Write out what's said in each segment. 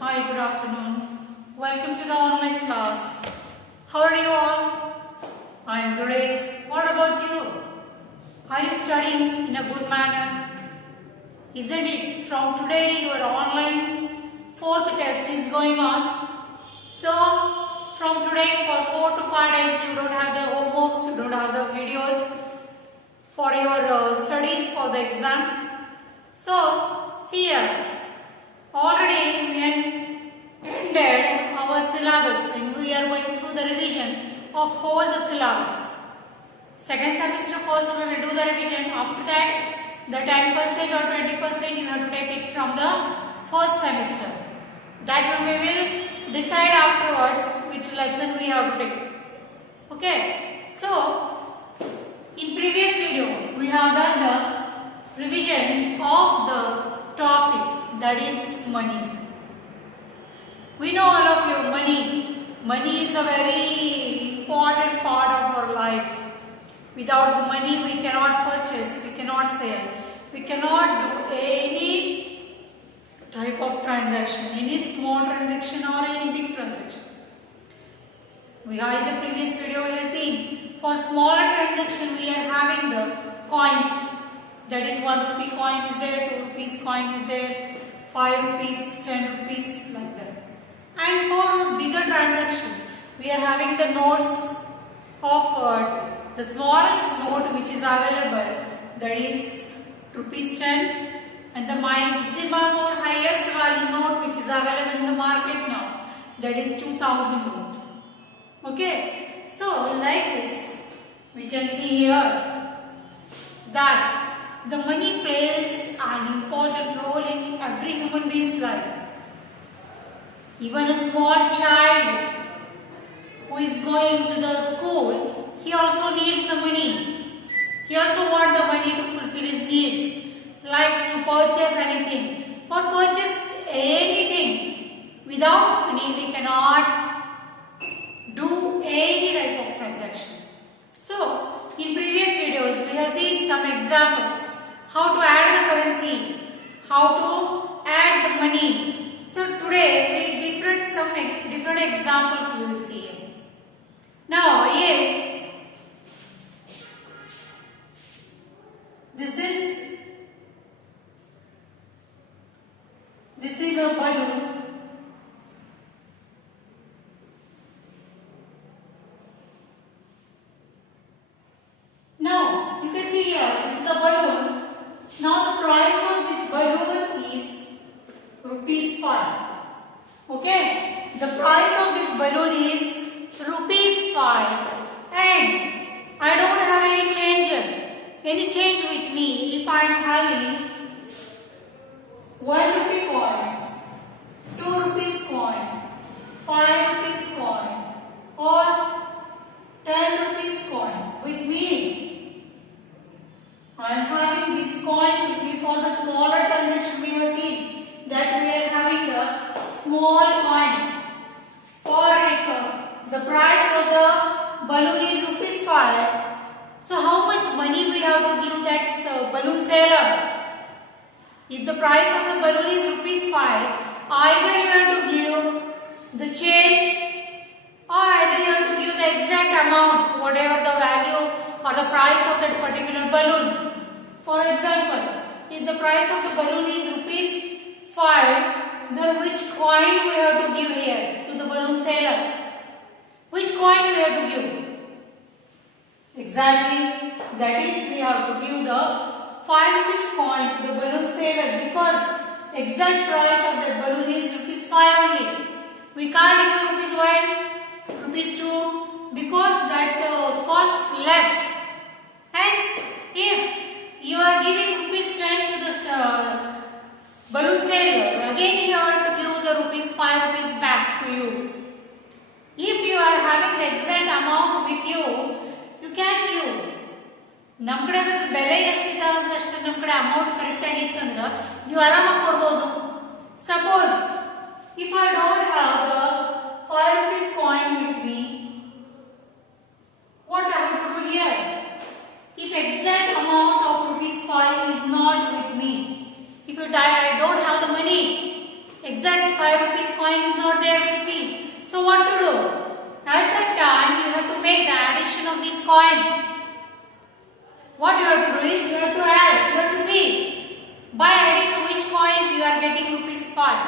Hi, good afternoon. Welcome to the online class. How are you all? I am great. What about you? Are you studying in a good manner? Isn't it? From today, your online fourth test is going on. So, from today for 4 to 5 days, you don't have the homeworks, you don't have the videos for your studies for the exam. So, see here. Already we ended our syllabus and we are going through the revision of whole the syllabus. Second semester first we will do the revision. After that the 10% or 20% you have to take it from the first semester. That we will decide afterwards which lesson we have to take. Okay. So in previous video we have done the revision of the topic, that is money. We know all of you, money is a very important part of our life. Without the money we cannot purchase, we cannot sell, we cannot do any type of transaction, any small transaction or any big transaction. We are in the previous video we have seen, for smaller transaction we are having the coins, that is 1 rupee coin is there, 2 rupees coin is there, 5 rupees, 10 rupees, like that. And for bigger transaction, we are having the notes of the smallest note which is available, that is rupees 10, and the maximum or highest value note which is available in the market now, that is 2000 note. Okay, so like this, we can see here that the money plays an important role in every human being's life. Even a small child who is going to the school, he also needs the money. He also wants the money to fulfill his needs, like to purchase anything. For purchase anything, without money we cannot do any type of transaction. So, in previous videos we have seen some examples. How to add the currency, how to add the money. So today some different examples we will see here. Now here, this is a balloon. Now you can see here, this is a balloon. Now the price of this balloon is rupees 5. Okay, the price of this balloon is rupees 5 and I don't have any change with me. If I am having 1 rupee coin, 2 rupees coin, 5 rupees coin or 10 rupees coin with me, I am having these coins with me. For the smaller transaction we have seen that we are having the small coins. For the price of the balloon is rupees 5. So how much money we have to give that balloon seller? If the price of the balloon is rupees 5, either you have to give the change or either you have to give the exact amount, whatever the value or the price of that particular balloon. For example, if the price of the balloon is rupees 5, then which coin we have to give here to the balloon seller? Which coin we have to give? Exactly, that is we have to give the 5 rupees coin to the balloon seller, because exact price of that balloon is rupees 5 only. We can't give rupees 1, rupees 2 because that costs less. And if you are giving rupees 10 to the balloon seller, again you have to give the rupees 5 rupees back to you. If you are having the exact amount with you, you can give. ನಮ್ಮ ಕಡೆ ಅದರ ಬೆಲೆ ಎಷ್ಟಿದೆ ಅದಷ್ಟು ನಮ್ಮ ಕಡೆ amount correct ಆಗಿತ್ತು ಅಂದ್ರೆ ನೀವು ಆರಾಮಾಗಿ ಕೊಡಬಹುದು. Suppose if I don't have the 5 rupees coin with me, what I have to do here? If exact amount of rupees 5 is not with me, if I don't have the money, exact exact 5 rupees coin is not there with me. So what to do? At that time you have to make the addition of these coins. What you have to do is you have to add, you have to see by adding to which coins you are getting rupees 5.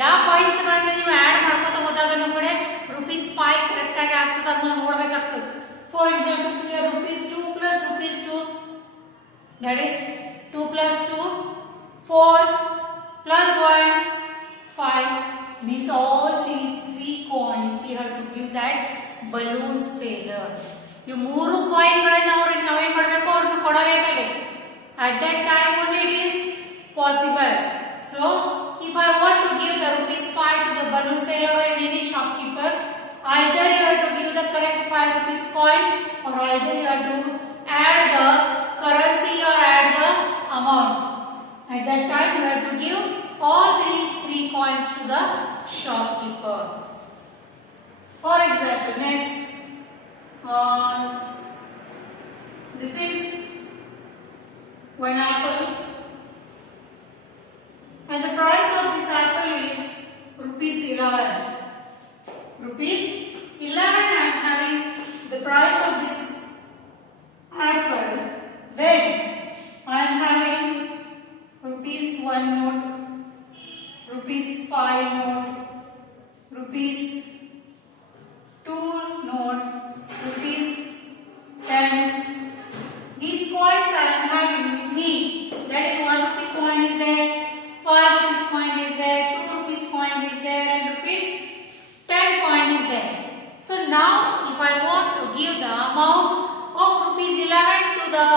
ಯಾವ coins ಗಳನ್ನು ನೀವು add ಮಾಡ್ಕೊತಾ ಹೋದಾಗ ನಮ್ಮ ಕಡೆ rupees 5 correct ಆಗಿ ಆಗ್ತದ ಅಂತ ನೋಡಬೇಕಾಗ್ತದೆ. For example here rupees 2 plus rupees 2, that is 2 plus 2 4 plus 1 5, means all these 3 coins you have to give that balloon seller. You ಮೂರು ಕಾಯಿನ್ ಗಳನ್ನು ನಾವೇನ್ ಮಾಡಬೇಕು, ಅವ್ರನ್ನ ಕೊಡಬೇಕಲ್ಲಿ. At that time only it is possible. So if I want to give the rupees 5 to the balloon seller or any shopkeeper, either you have to give the correct 5 rupees coin, or either you have to add the currency or add the amount. At that time you have to give all these 3 coins to the shopkeeper. For example, next this is one apple, and the price of this apple is rupees 11. Rupees 11 I am having the price of this apple. Then I am having rupees 1 note, rupees 5 note, rupees 2 note, rupees 10. These coins I am having with me. That is 1 rupee coin is there, 5 rupees coin is there, 2 rupees coin is there, and rupees 10 coin is there. So now if I want to give the amount of rupees 11 to the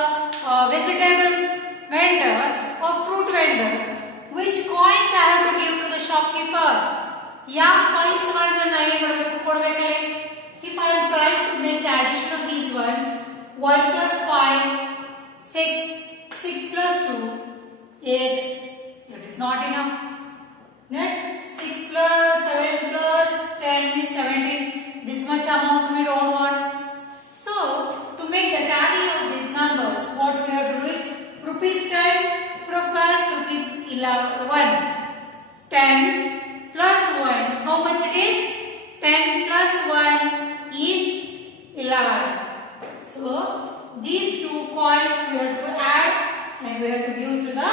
vegetable vendor or fruit vendor, which coins I have to give to the shopkeeper? ಯಾವ coins ಗಳನ್ನು ನಾನು ಏನು ಮಾಡಬೇಕು, ಕೊಡಬೇಕಲ್ಲಿ. If I am trying to make the addition of these 1 plus 5 6, 6 plus 2 8, that is not enough. Net 6 plus 7 plus 10 is 17. This much amount we don't want. So to make the tally of these numbers, what we have to do is rupees 10 plus rupees 1. 10 plus 1, how much it is? 10 plus 1 is 11. So these 2 coins we have to add and we have to give to the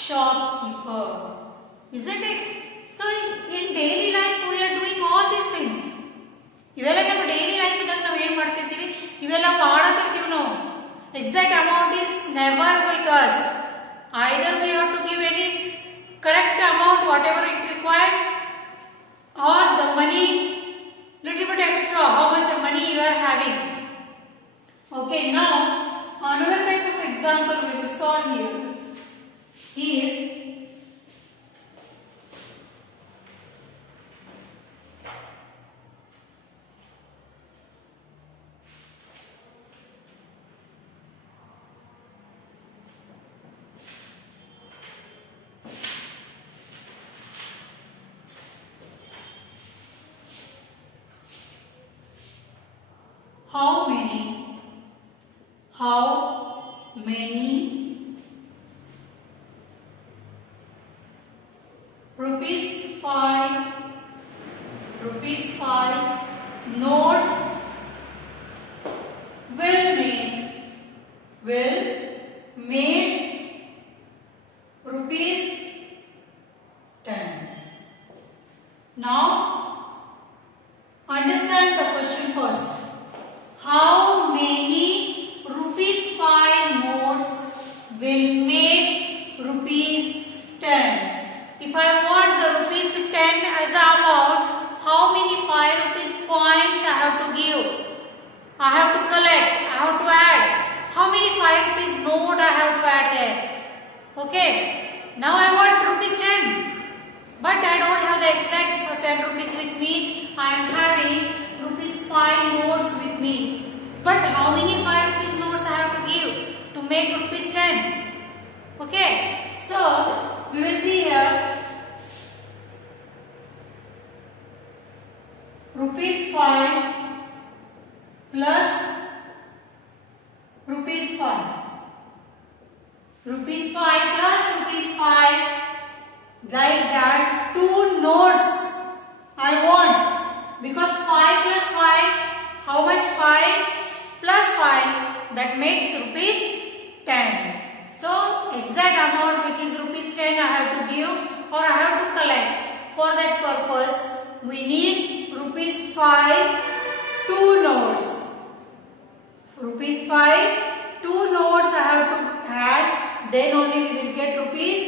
shopkeeper, isn't it? So in daily life we are doing all these things. ಇವೆಲ್ಲ ನಮ್ಮ daily life ಇದ್ದಾಗ ನಾವು ಏನು ಮಾಡ್ತಿರ್ತೀವಿ, ಇವೆಲ್ಲ ಮಾಡತಿರ್ತೀವಿ ನಾವು. Exact amount is never with us. Either we have to give any correct amount whatever it requires, or the money little bit extra, how much money you are having. Okay, now another type of example we will solve here is how many rupees 5 notes will make rupees 10. Now understand the question first. How many rupees 5 notes will make rupees 10? If I want the rupees 10 as an amount, how many 5 rupees coins I have to give? I have to collect, I have to add. How many 5 rupees note I have to add there? Okay, now I want rupees 10, but I don't have the exact 10 rupees with me. I am having rupees 5 notes with me. But how many 5 rupees notes I have to give to make rupees 10? Okay, so we will see here rupees 5 plus rupees 5. Rupees 5 plus rupees 5, like that 2 we need rupees 5, 2 notes. Rupees 5, 2 notes I have to add, then only we will get rupees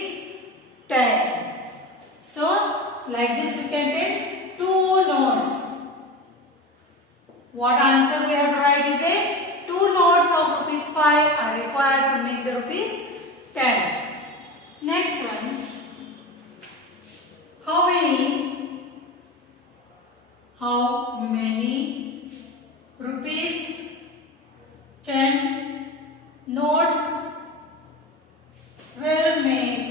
10. So, like this we can take 2 notes. What answer we have to write is a 2 notes of rupees 5 are required to make the rupees 10. Next one. How many rupees 10 notes will make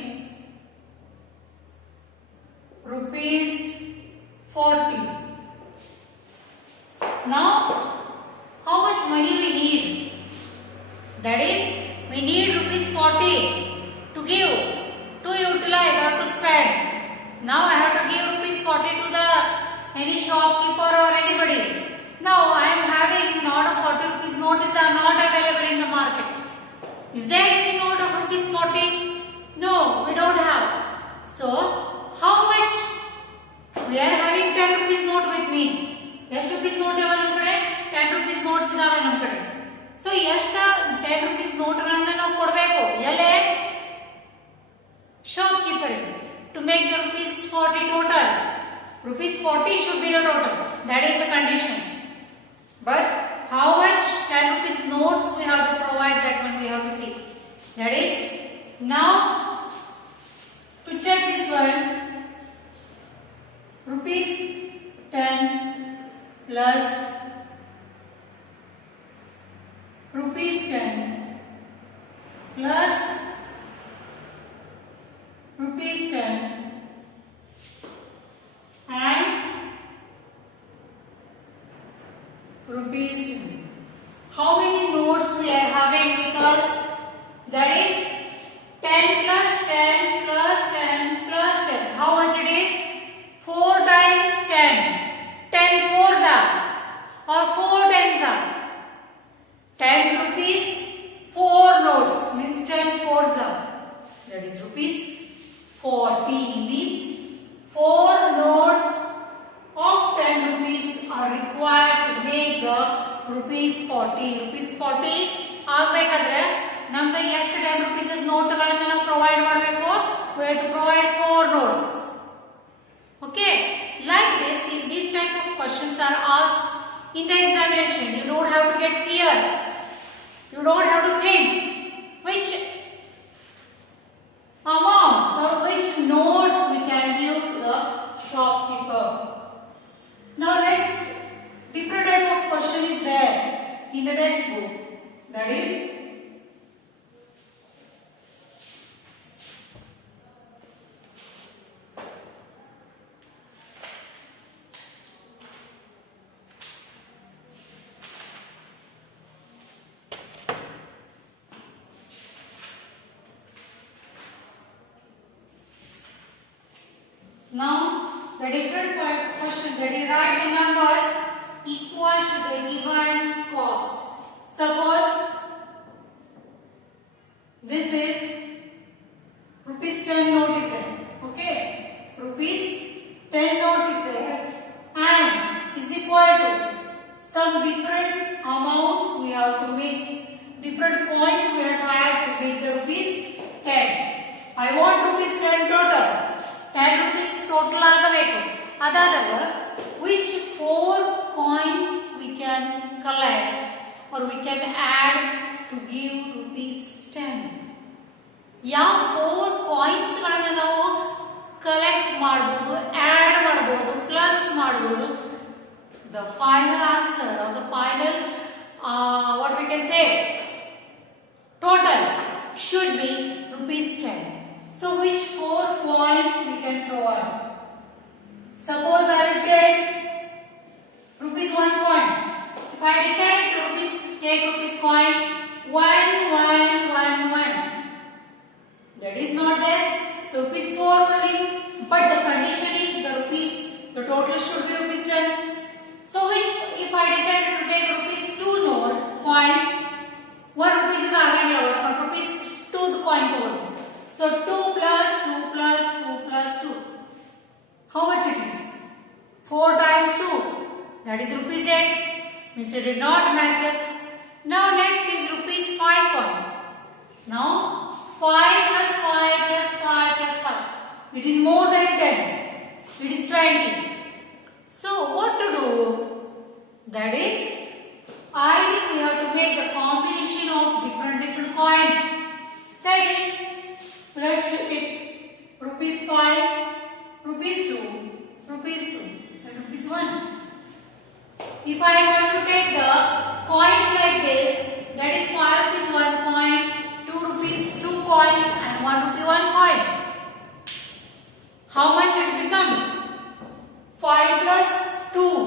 rupees 40? Now, how much money we need? That is, we need rupees 40 to give, to utilize or to spend. Now I have to give rupees 40 to the any shopkeeper or anybody. Now I am having not a 40 rupees note is not available in the market. Is there any note of rupees 40? No, we don't have. So how much? We are having 10 rupees note with me. ಎಷ್ಟು rupees note ಇದಾವೆ ನಮ್ಮ ಕಡೆ 10 rupees notes ಇದಾವೆ ನಮ್ಮ ಕಡೆ. So ಎಷ್ಟು 10 rupees note ಗಳನ್ನು ನಾವು ಕೊಡಬೇಕು ಎಲ್ಲಿ shopkeeper to make the rupees 40 total. Rupees 40 should be the total. That is the condition. But how much 10 rupees notes we have to provide, that one we have to see. That is, now to check this one, rupees 10 plus rupees 10 plus rupees 10 and rupees 10. How many notes we are having with us? That is 10 plus 10 plus 10 plus 10. How much it is? 4 times 10. 10 fours are, or 4 tens are. 10 rupees, 4 notes means 10 fours are. That is rupees 40 means 4 notes of 10 rupees are required to make the rupees 40. Rupees 40 ಆಗಬೇಕಾದ್ರೆ ನಮಗೆ ಎಷ್ಟು 10 rupees ನೋಟ್ಗಳನ್ನು ನಾವು provide ಮಾಡಬೇಕು? We have to provide 4 notes. Okay, like this, if these type of questions are asked in the examination, you don't have to get fear. You don't have to think which amounts or which notes we can give to the shopkeeper. Now next, different type of question is there in the textbook. That is, now the different question, that is, write the numbers equal to the given cost. Suppose this is rupees 10 note is there. Okay, rupees 10 note is there and is equal to some different amounts we have to make, different coins we have to add to make the rupees 10. I want rupees 10 total. 10 rupees total ಆಗಬೇಕು. ಅದಾದಾಗ which 4 coins we can collect or we can add to give rupees 10? ಯಾವ 4 coins ಗಳನ್ನು ನಾವು collect ಮಾಡಬಹುದು, add ಮಾಡಬಹುದು, plus ಮಾಡಬಹುದು? The final answer or the final what we can say total should be rupees 10. So which 4 coins we can provide? Suppose I will take rupees 1 coin. If I decide to take rupees coin 1, 1, 1, 1, that is not there. So rupees 4 will, but the condition is the total should be rupees 10. So which, if I decide to take rupees 2 note coins, 1 rupees is ಆಗಂಗಿಲ್ಲ, but rupees 2 coin ತಗೊಳ್ಳಿ. So 2 plus 2 plus 2 plus 2. Means it did not matches. Now next is rupees 5 coin. Now 5 plus 5 plus 5 plus 5. It is more than 10. It is 20. So what to do? That is, I think we have to make the combination of different coins. That is, let's check it. Rupees 5, rupees 2, rupees 2 and rupees 1. If I am going to take the coins like this, that is 5 rupees 1 coin, 2 rupees 2 coins and 1 rupee 1 coin. How much it becomes? 5 plus 2.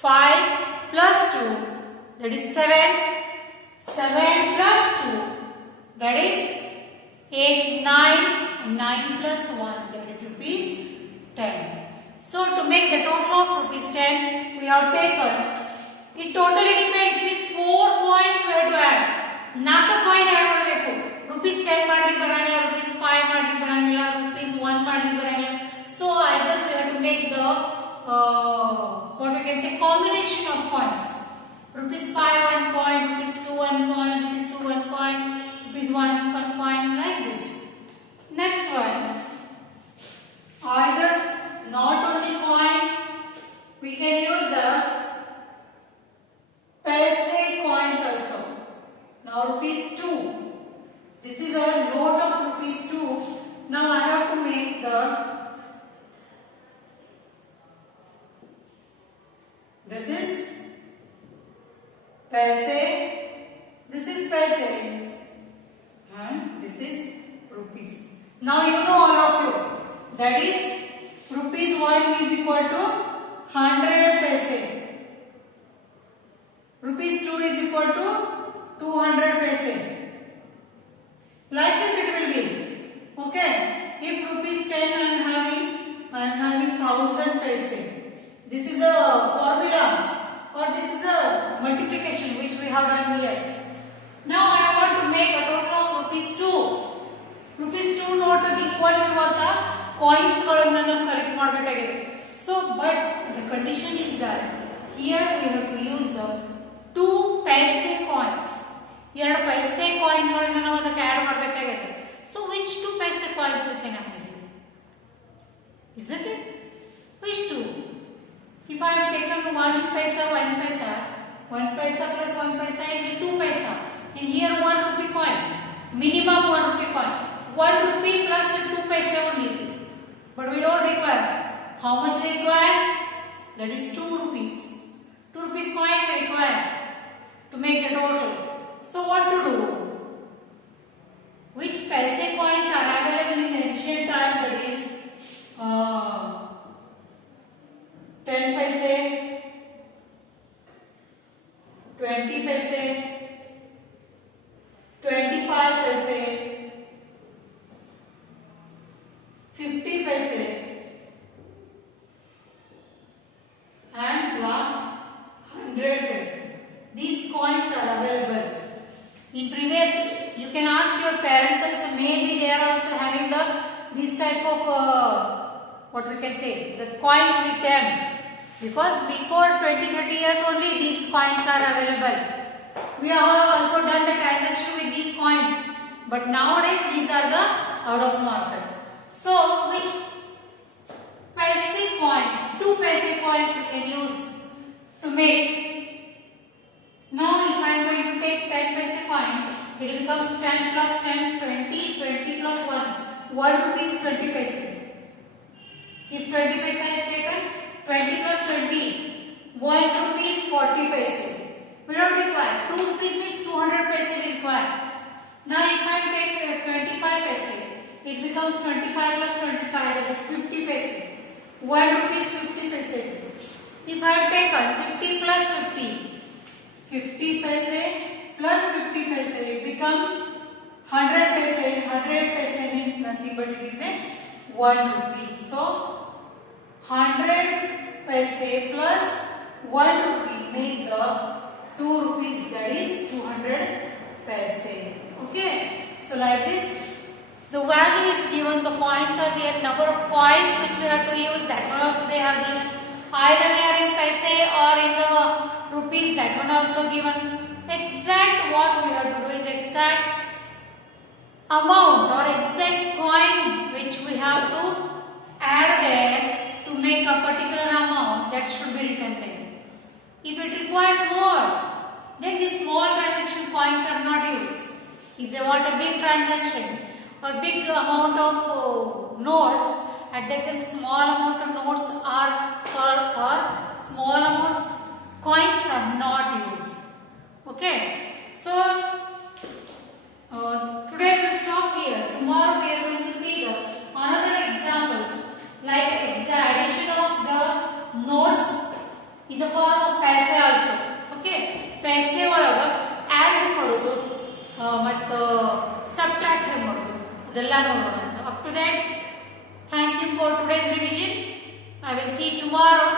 5 plus 2, that is 7. 7 plus 2, that is 8, 9 and 9 plus 1, that is rupees 10. So to make the total of rupees 10, we have taken, it totally depends, means 4 coins we have to add. 4 coin add ಮಾಡಬೇಕು. rupees 10 ಮಾಡಲಿಕ್ಕೆ ಬರಂಗಿಲ್ಲ, rupees 5 ಮಾಡಲಿಕ್ಕೆ ಬರಂಗಿಲ್ಲ, rupees 1 ಮಾಡಲಿಕ್ಕೆ ಬರಂಗಿಲ್ಲ. So either we have to make the what we can say combination of coins. Rupees 5 1 coin, rupees 2 1 coin, rupees 2 1 coin, rupees 1 1 coin, like this. Next one, either not only coins, we can use the paise coins also. Now rupees 2. This is a note of rupees 2. Now I have to make the, this is paise, this is paise and this is rupees. Now you know all of you, that is rupees 1 is equal to 100 paise, rupees 2 is equal to 200 paise. Like this it will be. Okay, if rupees 10 I am having 1000 paise. This is a formula or this is a multiplication which we have done here. Now I want to make a total of rupees 2. Rupees 2 note equal ಇರುವಂತ coins ಗಳನ್ನು ನಾವು collect ಮಾಡಬೇಕಾಗಿದೆ. So but the condition is that here we have to use the 2 paise coins. 2 paise coins ಗಳನ್ನು ನಾವು ಅದಕ್ಕೆ add ಮಾಡಬೇಕಾಗಿದೆ. So which 2 paise coins we can add here? Isn't it? Which 2? If I have taken 1 paisa, 1 paisa, 1 paisa plus 1 paisa is 2 paisa. And here 1 rupee coin, minimum 1 rupee coin. 1 rupee plus 2 paisa only it is. But we don't require. How much we require? That is 2 rupees. 2 rupees coin we require to make the total. So what to do? Which paise coins are available in ancient time? That is 10 paise, 20 paise, 25 paise, 50 paise and last 100 paise. These coins are available. In previous, you can ask your parents also, maybe they are also having this type of what we can say, the coins with them, because before 20-30 years only these coins are available. We have also done the transaction with these coins, but nowadays these are the out of market. So which paise coins, 2 paise coins we can use to make. Now if I am going to take 10 paise coin, it becomes 10 plus 10, 20, 20 plus 1, 1 rupees 20 paise. If 20 paisa is taken, 20 plus 20, 1 rupees 40 paise. We don't require. 2 rupees means 200 paise we require. Now if I take 25 paise, it becomes 25 plus 25, that is 50 paise. 1 rupees 50 paise it is. If I have taken 50 plus 50, 50 paise plus 50 paise, it becomes 100 paise. 100 paise means nothing but it is a 1 rupee. So 100 paise plus 1 rupee make the 2 rupees, that is 200 paise. Okay, so like this the value is given, the coins are there, number of coins which we have to use, that one also they have given, either they are in paise or in the rupees, that one also given. Exact what we have to do is exact amount or exact coin which we have to add there to make a particular amount, that should be written there. If it requires more, then these small transaction coins are not used. If they want a big transaction or big amount of notes, at that time small amount of notes or small amount coins are not used. Okay, so today we will stop here. Tomorrow we are going to see the another examples like addition of the notes in the form of paise also. Okay, paise ಒಳಗ add ಹೇಗೆ ಮಾಡೋದು ಮತ್ತು subtract ಹೇಗೆ ಮಾಡೋದು ಅದೆಲ್ಲ ನೋಡೋಣ ಅಂತ. Up to that, thank you for today's revision. I will see you tomorrow.